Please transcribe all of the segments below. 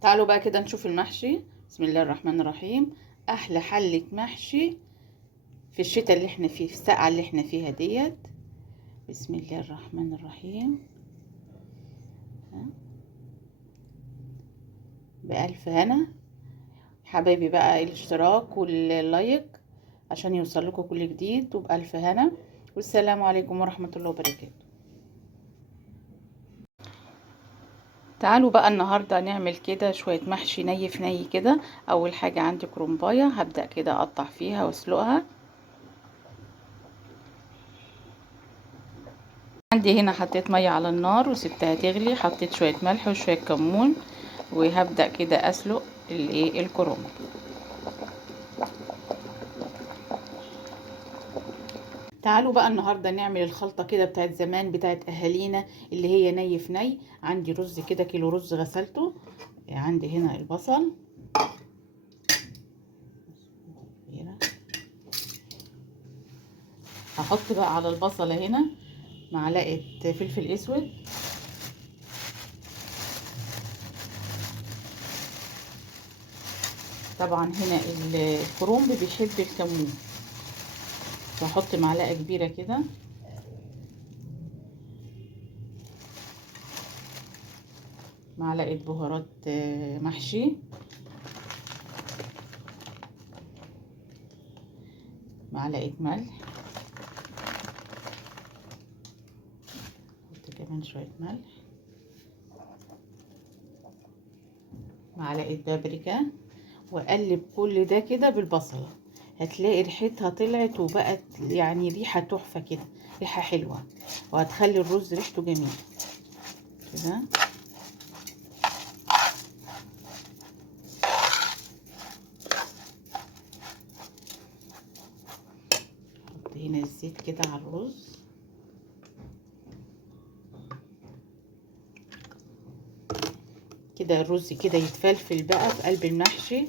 تعالوا بقى كده نشوف المحشي. بسم الله الرحمن الرحيم. احلى حلة محشي في الشتاء اللي احنا فيه، في السقعة اللي احنا فيها ديت. بسم الله الرحمن الرحيم. بألف هنا حبايبي، بقى الاشتراك واللايك عشان يوصل لكم كل جديد، وبألف هنا. والسلام عليكم ورحمة الله وبركاته. تعالوا بقى النهاردة نعمل كده شوية محشي ني في ني كده. اول حاجة عندي كرنباية، هبدأ كده اقطع فيها واسلقها. عندي هنا حطيت مية على النار وسبتها تغلي، حطيت شوية ملح وشوية كمون، وهبدأ كده اسلق الكرنب. تعالوا بقى النهاردة نعمل الخلطة كده بتاعت زمان، بتاعت اهالينا، اللي هي ني في ني. عندي رز كده، كيلو رز غسلته. عندي هنا البصل، هحط بقى على البصلة هنا معلقة فلفل اسود، طبعا هنا الكرنب بيحب الكمون، فهحط معلقة كبيرة كده. معلقة بهارات محشي، معلقة ملح، حط كمان شوية ملح، معلقة بابريكا، واقلب كل ده كده بالبصلة. هتلاقي ريحتها طلعت وبقت يعني ريحة تحفة كده، ريحة حلوة، وهتخلي الرز ريحته جميلة كده. حط هنا الزيت كده على الرز، كده الرز كده يتفلفل بقى في قلب المحشي.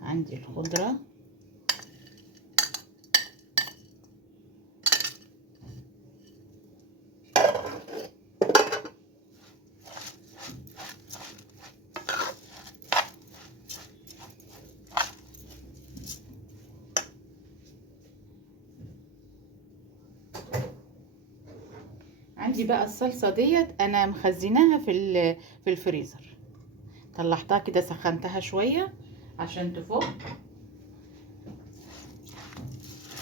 عندي الخضرة، عندي بقى الصلصة ديت انا مخزناها في الفريزر. طلعتها كده، سخنتها شوية عشان تفك.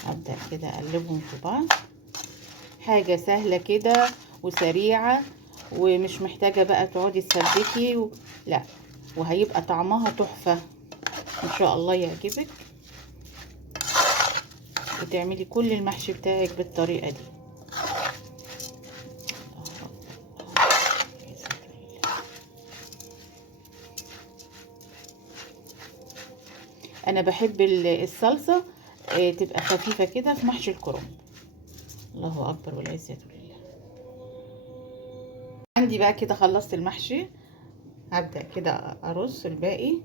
هبدأ كده اقلبهم في بعض. حاجة سهلة كده وسريعة، ومش محتاجة بقى تقعدي تسبكي لا، وهيبقى طعمها تحفة ان شاء الله يعجبك، وتعملي كل المحشي بتاعك بالطريقة دي. انا بحب الصلصة تبقى خفيفة كده في محشي الكرنب. الله اكبر والعزة لله. عندي بقى كده خلصت المحشي، هبدأ كده ارص الباقي.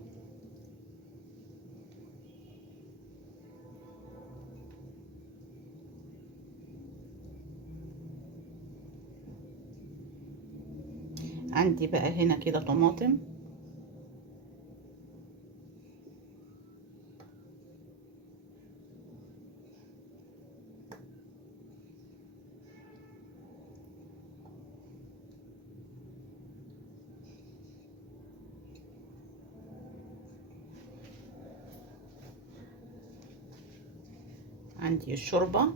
عندي بقى هنا كده طماطم، عندي الشوربة،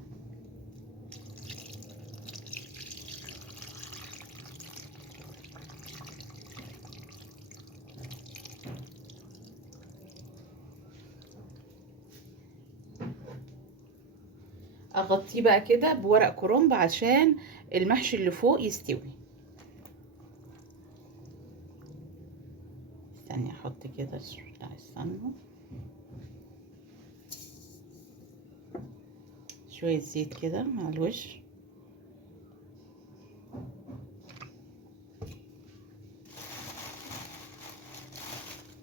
اغطيه بقى كده بورق كرنب عشان المحشي اللي فوق يستوي. استني احط كده استنى شوية زيت كده على الوش،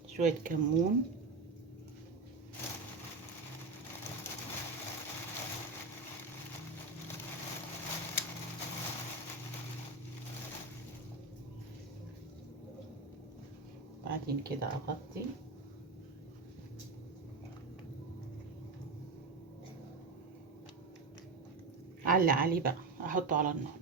شوية كمون، بعدين كده اغطي. علق عليه بقى، احطه على النار.